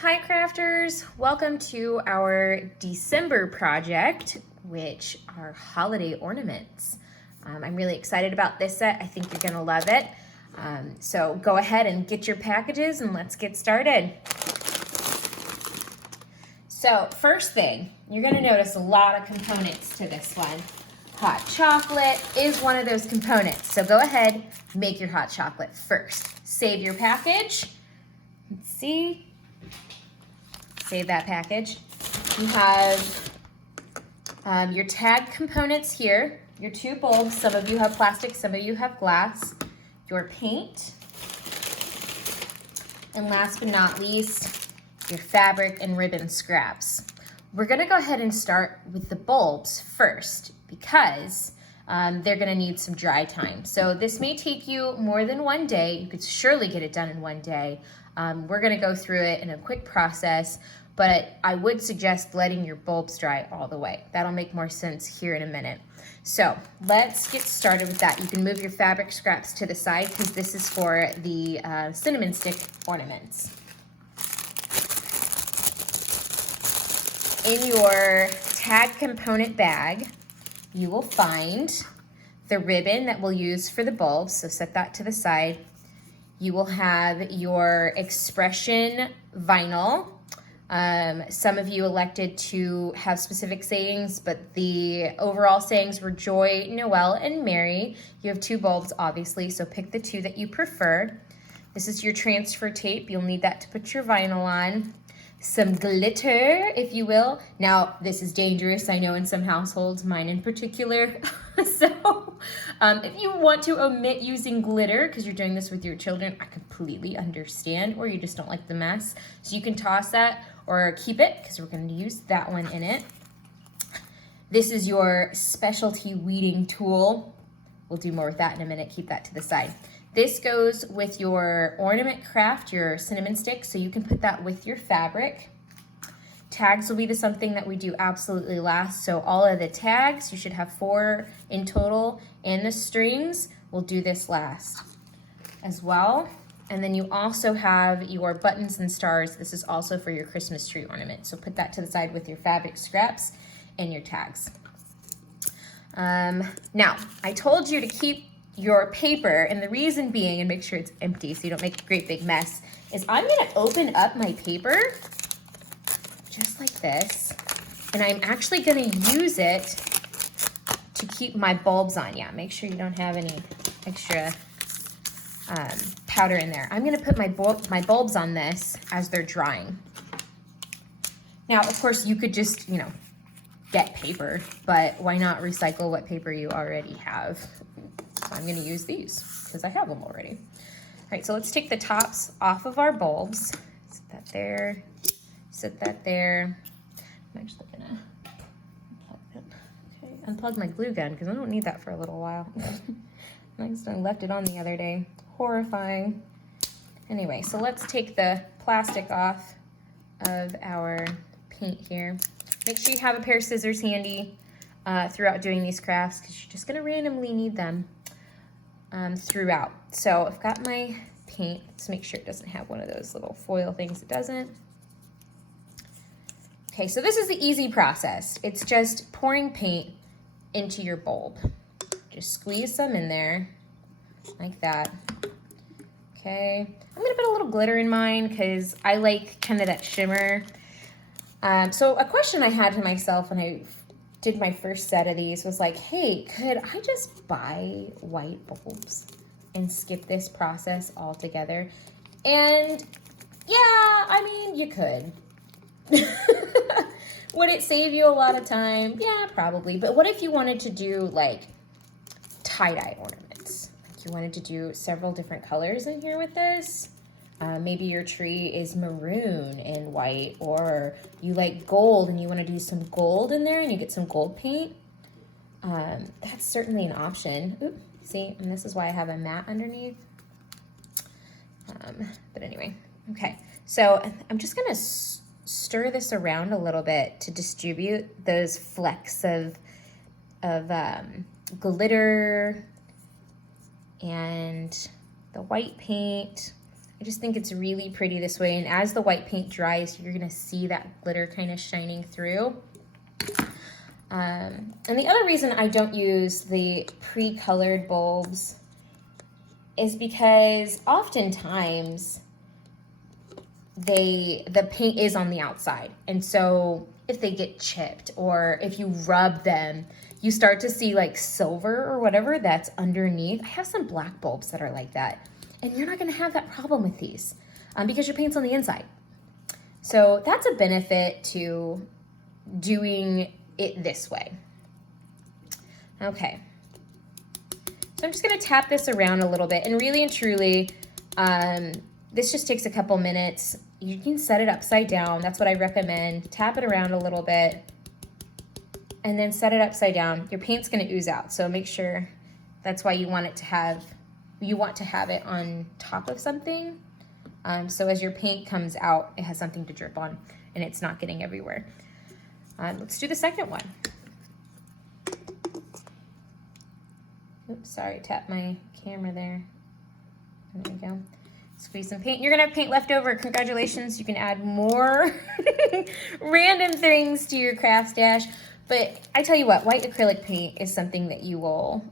Hi crafters, welcome to our December project, which are holiday ornaments. I'm really excited about this set. I think you're gonna love it. So go ahead and get your packages and let's get started. So first thing, you're gonna notice a lot of components to this one. Hot chocolate is one of those components. So go ahead, make your hot chocolate first. Save your package. Let's see. Save that package. You have your tag components here, your two bulbs. Some of you have plastic, some of you have glass. Your paint. And last but not least, your fabric and ribbon scraps. We're gonna go ahead and start with the bulbs first because they're gonna need some dry time. So this may take you more than one day. You could surely get it done in one day. We're gonna go through it in a quick process, but I would suggest letting your bulbs dry all the way. That'll make more sense here in a minute. So let's get started with that. You can move your fabric scraps to the side because this is for the cinnamon stick ornaments. In your tag component bag, you will find the ribbon that we'll use for the bulbs, so set that to the side. You will have your expression vinyl. Some of you elected to have specific sayings, but the overall sayings were Joy, Noel, and Mary. You have two bulbs, obviously, so pick the two that you prefer. This is your transfer tape. You'll need that to put your vinyl on. Some glitter, if you will. Now, this is dangerous, I know, in some households, mine in particular. So if you want to omit using glitter because you're doing this with your children, I completely understand, or you just don't like the mess. So you can toss that or keep it because we're going to use that one in it. This is your specialty weeding tool. We'll do more with that in a minute. Keep that to the side. This goes with your ornament craft, your cinnamon stick, so you can put that with your fabric. Tags will be something that we do absolutely last. So all of the tags, you should have 4 in total, and the strings, we'll do this last as well. And then you also have your buttons and stars. This is also for your Christmas tree ornament. So put that to the side with your fabric scraps and your tags. Now, I told you to keep your paper, and the reason being, and make sure it's empty so you don't make a great big mess, is I'm gonna open up my paper just like this, and I'm actually gonna use it to keep my bulbs on. Yeah, make sure you don't have any extra powder in there. I'm gonna put my bulbs on this as they're drying. Now, of course, you could just, get paper, but why not recycle what paper you already have? So I'm gonna use these because I have them already. All right, so let's take the tops off of our bulbs. Set that there, set that there. I'm actually gonna unplug it. Okay, unplug my glue gun because I don't need that for a little while. I left it on the other day. Horrifying. Anyway, so let's take the plastic off of our paint here. Make sure you have a pair of scissors handy throughout doing these crafts because you're just gonna randomly need them throughout. So I've got my paint. Let's make sure it doesn't have one of those little foil things. It doesn't. Okay, so this is the easy process. It's just pouring paint into your bulb. Just squeeze some in there like that. Okay, I'm gonna put a little glitter in mine because I like kind of that shimmer. So a question I had to myself when I did my first set of these was like, hey, could I just buy white bulbs and skip this process altogether? And yeah, I mean, you could. Would it save you a lot of time? Yeah, probably. But what if you wanted to do like tie-dye ornaments? Like you wanted to do several different colors in here with this? Maybe your tree is maroon and white, or you like gold and you want to do some gold in there and you get some gold paint. That's certainly an option. Oop, see, and this is why I have a mat underneath. But anyway, okay. So I'm just gonna stir this around a little bit to distribute those flecks of glitter and the white paint I just think it's really pretty this way. And as the white paint dries, you're gonna see that glitter kind of shining through. And the other reason I don't use the pre-colored bulbs is because oftentimes the paint is on the outside. And so if they get chipped or if you rub them, you start to see like silver or whatever that's underneath. I have some black bulbs that are like that. And you're not gonna have that problem with these because your paint's on the inside. So that's a benefit to doing it this way. Okay. So I'm just gonna tap this around a little bit, and really and truly, this just takes a couple minutes. You can set it upside down. That's what I recommend. Tap it around a little bit and then set it upside down. Your paint's gonna ooze out. So make sure that's why you want it to have, you want to have it on top of something. So as your paint comes out, it has something to drip on and it's not getting everywhere. Let's do the second one. Oops, sorry, tap my camera there. There we go. Squeeze some paint. You're gonna have paint left over. Congratulations, you can add more random things to your craft stash. But I tell you what, white acrylic paint is something that you will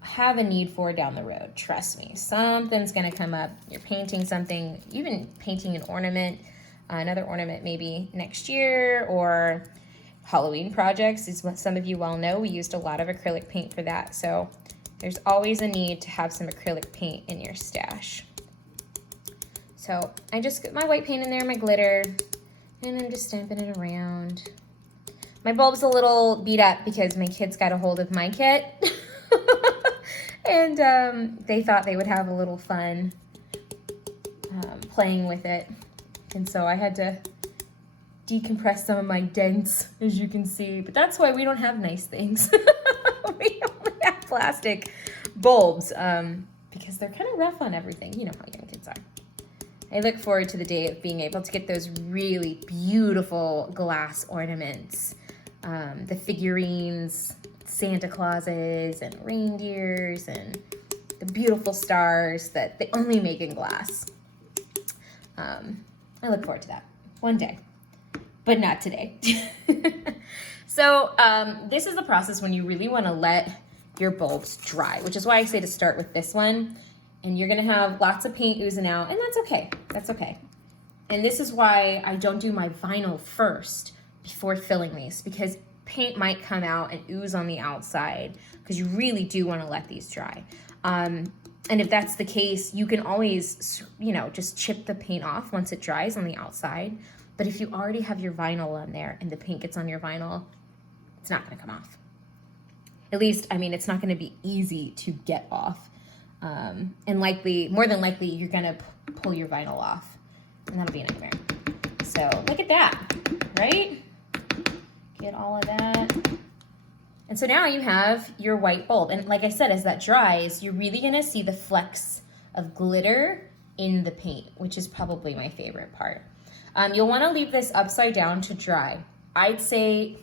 have a need for down the road. Trust me, something's gonna come up. You're painting something, even painting an ornament, another ornament maybe next year, or Halloween projects is what some of you well know. We used a lot of acrylic paint for that. So there's always a need to have some acrylic paint in your stash. So I just put my white paint in there, my glitter, and I'm just stamping it around. My bulb's a little beat up because my kids got a hold of my kit. And they thought they would have a little fun playing with it. And so I had to decompress some of my dents, as you can see. But that's why we don't have nice things. We only have plastic bulbs because they're kind of rough on everything. You know how young kids are. I look forward to the day of being able to get those really beautiful glass ornaments, the figurines, Santa Clauses and reindeers and the beautiful stars that they only make in glass. I look forward to that one day, but not today. So this is the process when you really want to let your bulbs dry, which is why I say to start with this one. And you're gonna have lots of paint oozing out, and that's okay, that's okay. And this is why I don't do my vinyl first before filling these, because paint might come out and ooze on the outside, because you really do wanna let these dry. And if that's the case, you can always, you know, just chip the paint off once it dries on the outside. But if you already have your vinyl on there and the paint gets on your vinyl, it's not gonna come off. At least, I mean, it's not gonna be easy to get off. And likely, more than likely, you're gonna pull your vinyl off, and that'll be a nightmare. So look at that, right? Get all of that. And so now you have your white bulb. And like I said, as that dries, you're really gonna see the flecks of glitter in the paint, which is probably my favorite part. You'll wanna leave this upside down to dry. I'd say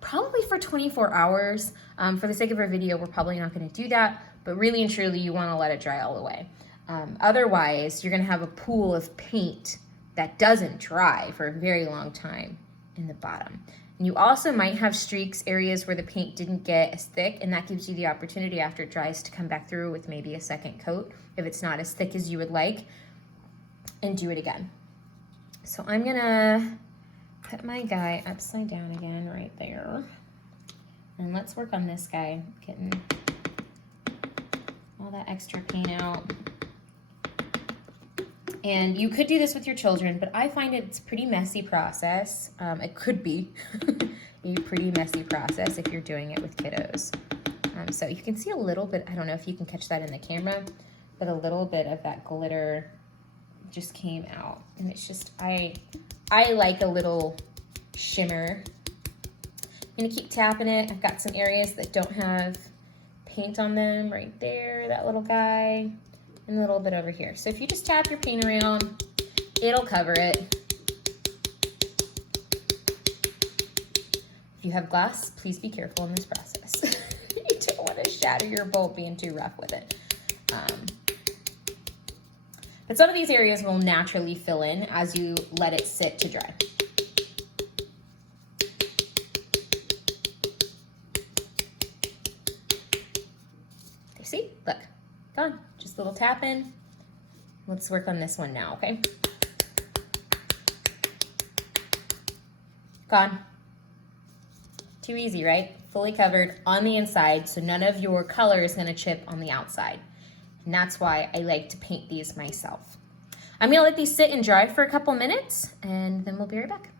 probably for 24 hours. For the sake of our video, we're probably not gonna do that. But really and truly, you want to let it dry all the way. Otherwise, you're going to have a pool of paint that doesn't dry for a very long time in the bottom. And you also might have streaks, areas where the paint didn't get as thick, and that gives you the opportunity after it dries to come back through with maybe a second coat if it's not as thick as you would like, and do it again. So I'm going to put my guy upside down again right there. And let's work on this guy, getting all that extra paint out. And you could do this with your children, but I find it's a pretty messy process. It could be a pretty messy process if you're doing it with kiddos. So you can see a little bit, I don't know if you can catch that in the camera, but a little bit of that glitter just came out. And it's just, I like a little shimmer. I'm gonna keep tapping it. I've got some areas that don't have paint on them right there, that little guy, and a little bit over here. So if you just tap your paint around, it'll cover it. If you have glass, please be careful in this process. You don't want to shatter your bulb being too rough with it. But some of these areas will naturally fill in as you let it sit to dry. See, look, gone. Just a little tap in. Let's work on this one now, okay? Gone. Too easy, right? Fully covered on the inside, so none of your color is gonna chip on the outside. And that's why I like to paint these myself. I'm gonna let these sit and dry for a couple minutes, and then we'll be right back.